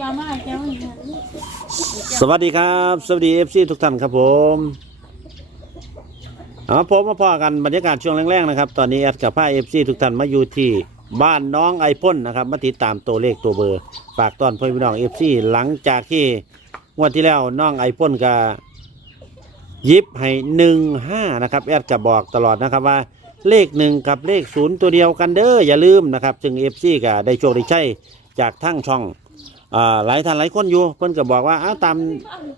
ยามาเจ้าอีกแล้วสวัสดีครับ สวัสดีเอฟซีทุกท่านครับผมเอาผมมาพอกันบรรยากาศช่วงแรกๆนะครับ ตอนนี้แอดกับผ้าเอฟซีทุกท่านมาอยู่ที่บ้านน้องไอพ่นนะครับ มาติดตามตัวเลขตัวเบอร์ฝากต้อนพ่อพี่น้องเอฟซีหลังจากที่งวดที่แล้วน้องไอพ่นก็ยิบให้หนึ่งห้านะครับแอดกับบอกตลอดนะครับว่าเลขหนึ่งกับเลขศูนย์ตัวเดียวกันเด้ออย่าลืมนะครับจึงเอฟซีก็ได้โชคได้ใช้จากทั้งช่อง อ่าหลายท่านหลายคนอยู่เพิ่นก็บอกว่าอ้าวตาม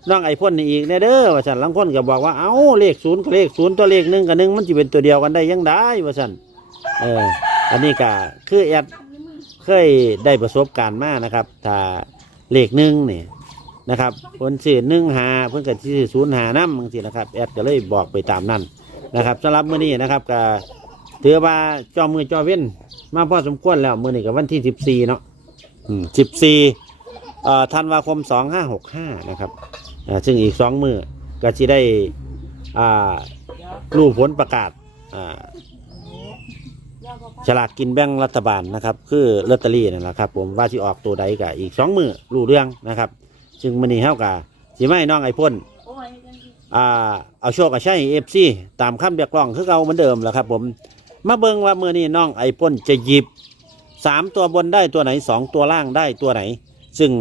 น้องไอ้พ่นนี่อีกแน่เด้อว่าซั่นลางคนก็บอกว่าเอ้าเลขศูนย์กับเลขศูนย์ตัวเลขหนึ่งกับหนึ่งมันจะเป็นตัวเดียวกันได้ยังได้ว่าซั่นเอออันนี้ก็คือแอดเคยได้ประสบการณ์มานะครับถ้าเลขหนึ่งนี่นะครับเพิ่นซื้อหนึ่งหาเพิ่นก็ซื้อศูนย์หาน้ำบางทีนะครับแอดก็เลยบอกไปตามนั้นนะครับสำหรับมื้อนี้นะครับก็ถือว่าจอมือจอเว้นมาพอสมควรแล้วมื้อนี้ก็วันที่สิบสี่เนาะสิบสี่ ธันวาคม 2565 นะครับอ่าซึ่งอีกสองมือก็จะได้อ่ารู้ผลประกาศอ่าฉลากกินแบ่งรัฐบาลนะครับ คือลอตเตอรี่นั่นแหละครับ ผมว่าที่ออกตัวใดกับอีกสองมือรู้เรื่องนะครับซึ่งมันนี่เท่ากับสิไม่น้องไอ้พ่นโอ้ยอ่าเอาโชคเอาใช้เอฟซีตามคำเรียกร้องคือเก่าเหมือนเดิมแหละครับ ผมมาเบิ่งว่ามือนี้น้องไอ้พ่นจะหยิบสามตัวบนได้ตัวไหนสองตัวล่างได้ตัวไหน ซึ่ง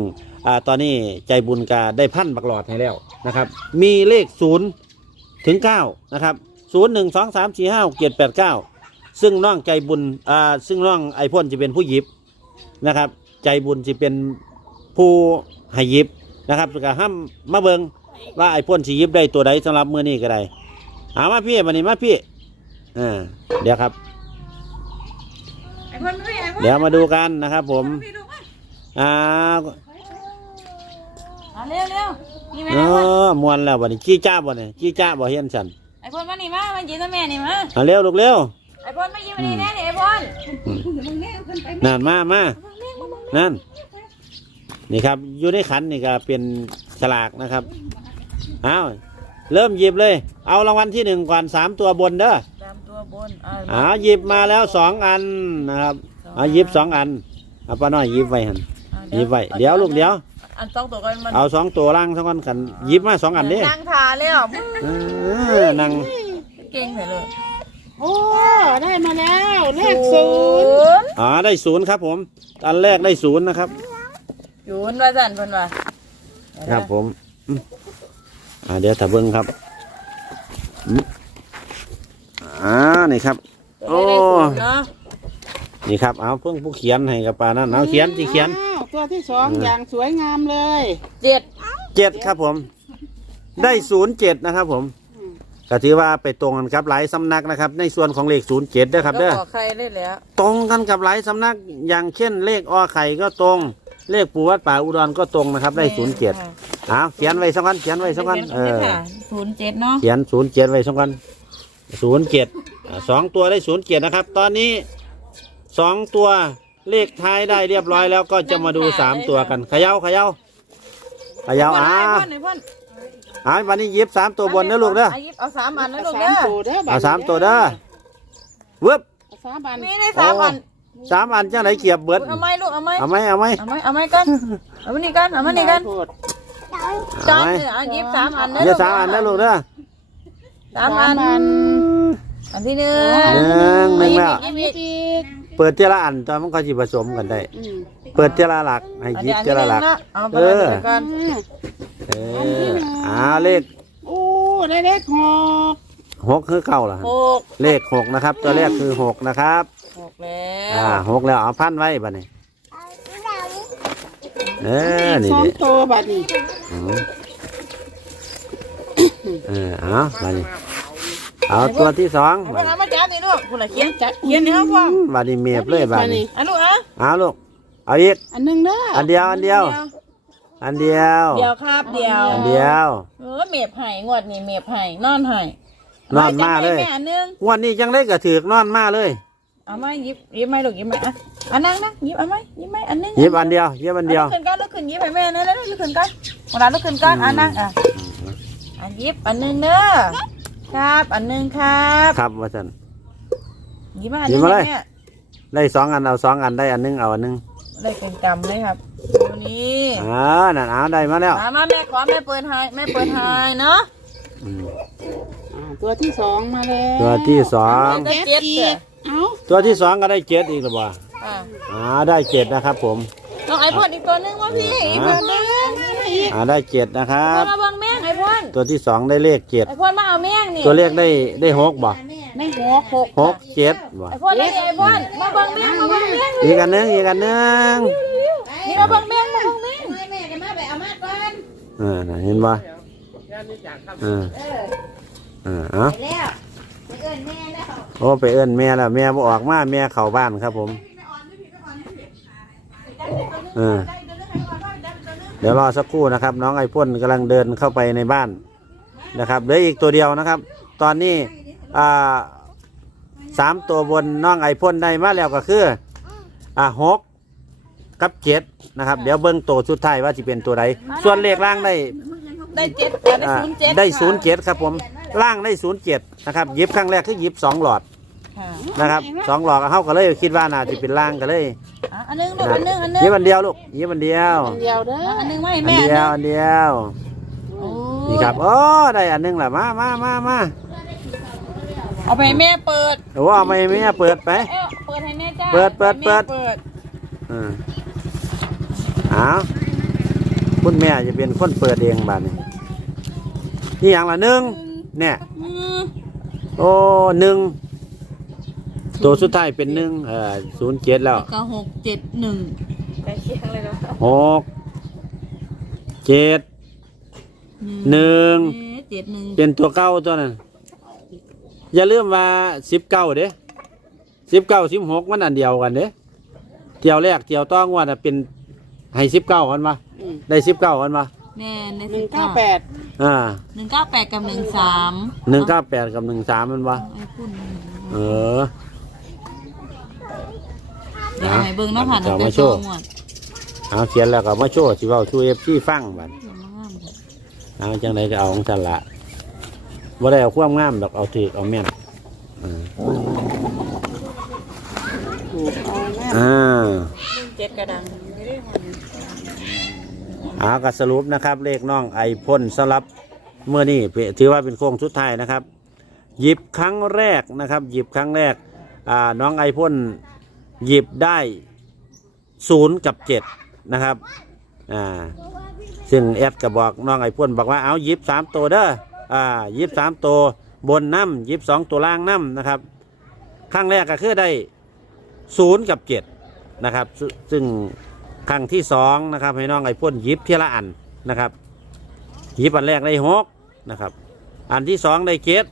อาตอนนี้ใจบุญกาได้พันบักหลอดให้แล้วนะครับ มีเลขศูนย์ถึงเก้านะครับศูนย์หนึ่งสองสามสี่ห้าเจ็ดแปดเก้าซึ่งน้องใจบุญอ่าซึ่งน้องไอพ่นจะเป็นผู้หยิบนะครับ ใจบุญจะเป็นผู้ให้หยิบนะครับก็ห้ามมาเบิงว่าไอพ่นสิหยิบได้ตัวใดสำหรับมือนี้ก็ได้หามาพี่มานี่มาพี่อ่าเดี๋ยวครับไอ้พ่นไม่ไอ้พ่นเดี๋ยวมาดูกันนะครับผมพี่ดูมา อ่าเอาเร็วเร็วนี่แม่เอไอ้พ่นอมวนแล้วบ่นี่จี้จ้าบ่เนี่ยจี้จ้าบ่เฮียนสันไอ้พ่นมานี่มามายืนกับแม่นี่มาเอาเร็วลูกเร็วไอ้พ่นมายืนมานี่แน่นี่ไอ้พ่นนั่นมามานั่น นี่ครับ อยู่ในขันนี่ก็เป็นฉลากนะครับเอาเริ่มหยิบเลย เอารางวัลที่หนึ่งก่อนสามตัวบนเด้อตามตัวบนอ่าเอาหยิบมาแล้วสองอันนะครับเอาหยิบสองอันเอาป้าน้อยหยิบไว้หัน หยิบไว้เดี๋ยวลูกเดี๋ยว อันสองตัวก็มันเอาสองตัวล่างสองอันกันหยิบมาสองอันเด้นั่งทาแล้วเออนั่งเก่งเลยเลยโอ้ได้มาแล้วเลขศูนย์นย์อ๋อได้ศูนย์ครับ ผม อันแรกได้ศูนย์นะครับ ศูนย์ว่าสั่นเพิ่นว่าครับผมอืมอ่าเดี๋ยวถ้าเบิ้งครับอืมอ่านี่ครับ โอ้ได้ได้ศูนย์เนาะนี่ครับเอาเพิ่งผู้เขียนให้กับปานั่นเอาเขียนที่เขียนอ้าว ตัวที่สองอย่างสวยงามเลยเจ็ดเจ็ดครับผม ได้ศูนย์เจ็ดนะครับผมก็ถือว่าไปตรงกันกับหลายสำนักนะครับ ในส่วนของเลขศูนย์เจ็ดนะครับแล้วเด้อขอใครได้แล้ว ตรงกันกับหลายสำนักอย่างเช่นเลขอไข่ก็ตรง เลขปูวัดป่าอุดรก็ตรงนะครับ ได้ศูนย์เจ็ดเอาเขียนไว้สักวันเขียนไว้สักวันเออศูนย์เจ็ดเนาะเขียนศูนย์เจ็ดไว้สองกันศูนย์เจ็ดสองตัวได้ศูนย์เจ็ดนะครับ ตอนนี้สองตัว เลขท้ายได้เรียบร้อยแล้วก็จะมาดูสามตัวกันเขย่าเขย่าเขย่าอ่าไอ้พ่นอ่าวันนี้หยิบสามตัวบนนะลูกเด้อเอายิบเอาสามอันนะลูกสาเด้มอตัวเด้อบัดเอาสามตัวเด้อเวิบเอาสามอันมีได้สามอันสามอันจังไหนเกียบเบิดเอาไหมลูกเอาไหมเอาไหมเอาไหมเอาไหมเอาไหมกันเอามานี่กันเอามานี่กันโทษจาเอานไหมเนี่ยเอายิบสามอันนะเดี๋ยวสามอันนะลูกเด้อสามอันอันอันที่หนึ่งหนึ่งหนึ่งแล้วยิบอีอีกกอีก เปิดเทละอันตอนมันก็จะผสมกันได้ อืมเปิดเทละหลัก ให้หยิบเทละหลัก เอาไปเออเลยกันเอออ่าเลขโอ้ได้เลขหกหกคือเก่าเหรอหกเลขหกนะครับ ตัวแรกคือหกนะครับ หกแล้วอ่าหกแล้วเอาพันไว้บัดนี้เออนี่สองดิตัวบัดนี้อืมเออเอาบัดนี้ เอาตัวที่สองเอาบัดไปนี้เอามาจับนี่ลูกคุณละเขียนจับเขียนนี่ครับพ่อบัดนี้เมียบเลยบัดนี้อันลูกอะเอาลูกเอาอีกอันหนึ่งเด้ออันเดียวอันเดียว อันเดียว เดียวครับเดียวอันเดียวเออเมียบไห่งวดนี่เมียบไห่นอนไห่นอนมาเลยจับให้แม่อันหนึงงวันนี้จังเล็กกระถือกนอนมาเลยเอาไหมหยิบหยิบไหมลูกหยิบไหมอะอันนั่งนะหยิบเอาไหมหยิบไหมอันหนึงหยิบอันเดียวหยิบอันเดียวลุกขึ้นกันลุกขึ้นหยิบให้แม่นะแล้วลุกขึ้นกันเวลาลุกขึ้นกันอันนั่งอะอันหยิบอันหนึงเด้อ ครับ อันหนึงครับครับว่าสัน หยิบมาอันหหยินึบงมาเลยให้แม่ได้สองอันเอาสองอันได้อันหนึงเอาอันหนึงได้เป็นกำเลยครับนี้อ่านั่นเอาได้มาแล้วมามาแม่ขอแม่เปิดให้แม่เปิดให้เนาะอืม อ่าตัวที่สองมาแล้วตัวที่สอง ได้เจ็ดอีเด้อกเอ้าตัวที่สองก็ได้เจ็ดอีกหรือเปล่าอ่าอ่าได้เจ็ดนะครับ ผม น้องไอพ่นอีกตัวหนึงวะพี่อีกตัวหนึงอ่าได้เจ็ดนะครัพ่บนมาเบังแม่ง ไอพ่นตัวที่สองได้เลขเจ็ดไอพ่นมาเอาแม่งนี่ตัวเลขได้ได้หกบ่ในหัวหกหกเจ็ดบ่ไอพ่นได้ไอพ่นมาเบังแม่งมาเบังแม่งอีกอันหนึงอีกอันหนึงนี่มาเบังแม่งมาเบังแม่งแม่จะมาไปเอามาก่อนอ่าน่ะเห็นบ่อ่าอ่าเอาแล้วไปเอิ้นแม่แล้วโอ้ไปเอิ้นแม่แล้วแม่บ่ออกมาแม่เข้าบ้านครับผม เออ เดี๋ยวรอสักครู่นะครับ น้องไอพ่นกำลังเดินเข้าไปในบ้านนะครับเหลืออีกตัวเดียวนะครับ ตอนนี้อ่าสามตัวบนน้องไอพ่นได้มาแล้วก็คืออ่าหกกับเจ็ดนะครับ เดี๋ยวเบิ้งตัวชุดไทายว่าจะเป็นตัวใดส่วนเลขล่างได้ได้เจ็ดได้อ่าศูนย์เจ็ดได้ศูนย์เจ็ดครับผมล่างได้ศูนย์เจ็ดนะครับหยิบครั้งแรกคือหยิบสองหลอด ค่ะนะครับสองหลอดเขาก็เลยคิดว่าน่าจะเป็นล่างก็เลยอะอันหนึงลูกอันหนึงอันหนึหยิบงอันเดียวลูกหยิบอันเดียวอันเดียวเด้ออันหนึงไม่อันแม่เดียวอันเดียวโอ้นี่ครับโอ้ได้อันหนึงแหละมามามามาเอาไปให้แม่เปิดโอ้เอาไม่ไม่เปิดไป เอ้าเปิดให้แม่จ้าเปิดเปิดให้แม่เปิดเปิดอืมเอาคุณแม่จะเป็นคนเปิดเองบ้านนี้นี่อย่างละหนึ่งเนี่ย อืมโอ้หนึ่ง ตัวสุดท้ายเป็นหนึ่งเออศูนย์เจ็ดแล้วก็หกเจ็ดหนึ่งใกล้เคียงเลยเนาะหกเจ็ดหนึ่งเอ๊ะเจ็ดหนึ่งเป็นตัวเก้าตัวนั้นอย่าลืมว่าสิบเก้าเด้สิบเก้าสิบหกมันอันเดียวกันเด้เที่ยวแรกเที่ยวต้องว่าน่ะเป็นให้สิบเก้ากันมาอืมได้สิบเก้ากันมาแม่ในหนึ่งเก้าแปดอ่าหนึ่งเก้าแปดกับหนึ่งสามหนึ่งเก้าแปดกับหนึ่งสามมันวะไอ้คุณเออเดี๋ยวให้เบิ่งเนาะค่ะเดี๋ยวตั้งแต่มาโชตัวว์งวดเอาเขียนแล้วก็มาโชว์สิเว้าช่วยเอฟซีฟังบัดเดี๋ยวมาว่าหมดเอาจังไดก็เอาของฉันละบ่ได้เอาความงามดอกเอาถือเอาแม่นอ่าถูกเอาแม่อ่าเจ็ดกระดังเอาก็สรุปนะครับ เลขน้องไอพ่นสลับเมื่อนี้ถือว่าเป็นโค้งสุดท้ายนะครับ หยิบครั้งแรกนะครับ หยิบครั้งแรกอ่าน้องไอพ่น หยิบได้ศูนย์กับเจ็ดนะครับ อ่า ซึ่งแอดก็บอกน้องไอ้พ่นบอกว่าเอาหยิบสามตัวเด้อ อ่าหยิบสามตัวบนน้ำหยิบสองตัวล่างน้ำนะครับ ครั้งแรกก็คือได้ศูนย์กับเจ็ดนะครับ ซึ่งครั้งที่สองนะครับ ให้น้องไอ้พ่นหยิบทีละอันนะครับหยิบอันแรกได้หกนะครับ อันที่สองได้เจ็ด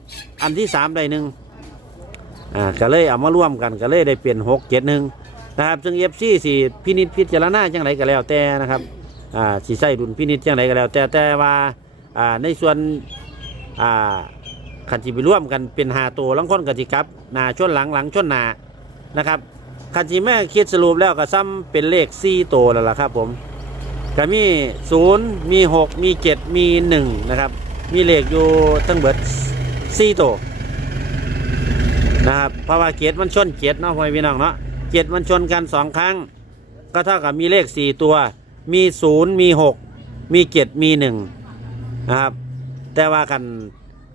อันที่สามได้หนึ่ง อ่าก็เลยเอามาร่วมกันก็เลยได้เปลี่ยนหกเจ็ดหนึ่งนะครับซึ่งเอฟซีสี่พินิจพิจารณาจังไรก็แล้วแต่นะครับอ่าสีใส่ดุลพินิจจังไรก็แล้ว แต่แต่ว่าอ่าในส่วนอ่าขันจิไปร่วมกันเป็นหาตัวลังคนกติกับหนาชนหลังหลังชนหนานะครับคันจีแม่คิดสรุปแล้วก็ซ้ำเป็นเลขสี่ตัวแล้วล่ะครับผมก็มีศูนย์มีหกมีเจ็ดมีหนึ่งนะครับ มีเลขอยู่ทั้งเบิดสี่ตัว นะครับเพราะว่าเจ็ดมันชนเจ็ดเนาะพ่อแม่พี่น้องเนาะเจ็ดมันชนกันสองครั้ง ก็เท่ากับมีเลขสี่ตัว มีศูนย์มีหกมีเจ็ดมีหนึ่งนะครับ แต่ว่ากัน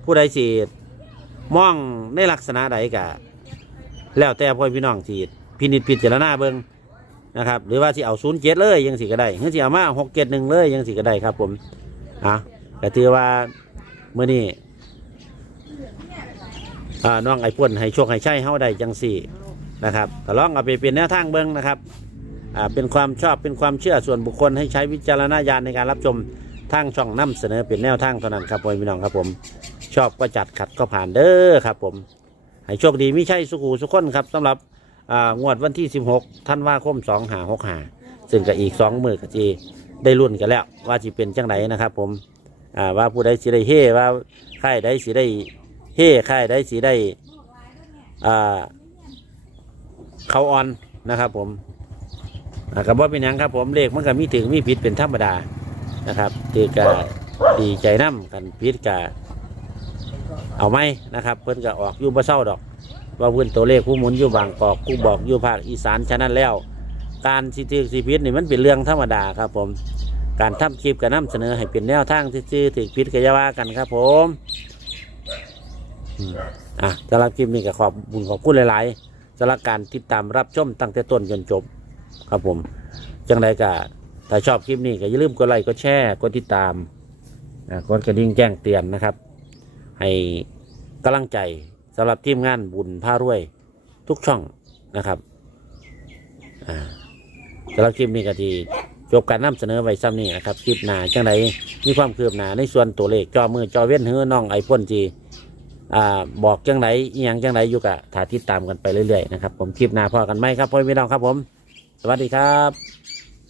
ผู้ใดสีมองในลักษณะใดกะแล้วแต่พ่อพี่น้องที่พินิจพิจารณาเบิงนะครับ หรือว่าที่เอาศูนย์เจ็ดเลยยังสิก็ได้หรือที่เอามาหกเจ็ดหนึ่งเลยยังสิก็ได้ครับผมอะก็ถือว่าเมื่อนี้ อ่าน้องไอ้พ่นให้โชคให้ใช่เฮาได้จังสี่นะครับก็ลองเอาไปเป็นแนวทางเบิ่งนะครับอ่าเป็นความชอบเป็นความเชื่อส่วนบุคคลให้ใช้วิจารณญาณในการรับชมทางช่องนํเสนอเป็นแนวทางเท่านั้นครับพ่อพี่น้องครับผม ชอบก็จัดขัดก็ผ่านเด้อครับผม ให้โชคดีไมิใช่สุขูสุขคนครับสำหรับอ่างวดวันที่ 16ท่านว่าคม2หา6หาซึ่งก็อีก2มือก็จีได้รุ่นกันแล้ว ว่าจะเป็นจังไหนนะครับ ผมอ่าว่าผู้ใดสิได้เฮว่าใค่ายใดสิได้ เฮ่ค่ายใดสิได้อ่าเขาออนนะครับผมกับว่าเป็นยังครับผมเลขมันก็มีถึงมีผิดเป็นธรรมดานะครับตีกะดีใจน้ำกันผิดกะเอาไหมนะครับ เพิ่นก็ออกอยู่บ่เศร้าดอก ว่าเพิ่นตัวเลขผู้หมุนอยู่บางกอกผู้บอกอยู่ภาคอีสานฉะนั้นแล้ว การสิถือสิพิษนี่มันเป็นเรื่องธรรมดาครับผมการทำคลิปกับนํเสนอให้เป็นแนวทางที่ซื่อถือพิษก็จะว่ากันครับผม อะสำหรับคลิปนี้ก็ขอบบุญขอบคุณหลายๆสำหรับการติดตามรับชมตั้งแต่ต้นจนจบ ครับผมจังใดก็ถ้าชอบคลิปนี้ก็อย่าลืมกดไลค์กดแชร์กดติดตามกดกระดิ่งแจ้งเตือนนะครับ ให้กำลังใจสำหรับทีมงานบุญผ้ารวย ทุกช่องนะครับสำหรับคลิปนี้ก็ที่จบการนำเสนอไว้ซ้ำนี้นะครับคลิปหน้าจังใดมีความคืบหน้าในส่วนตัวเลขจอมือจอเว้นเฮือน้องไอพ่นจี อ่าบอกจังไดอีหยังจังไรอยู่กะถ่ายติดตามกันไปเรื่อยๆนะครับผมคลิปหน้าพอกันไหมครับพ่อพี่น้องครับผม สวัสดีครับ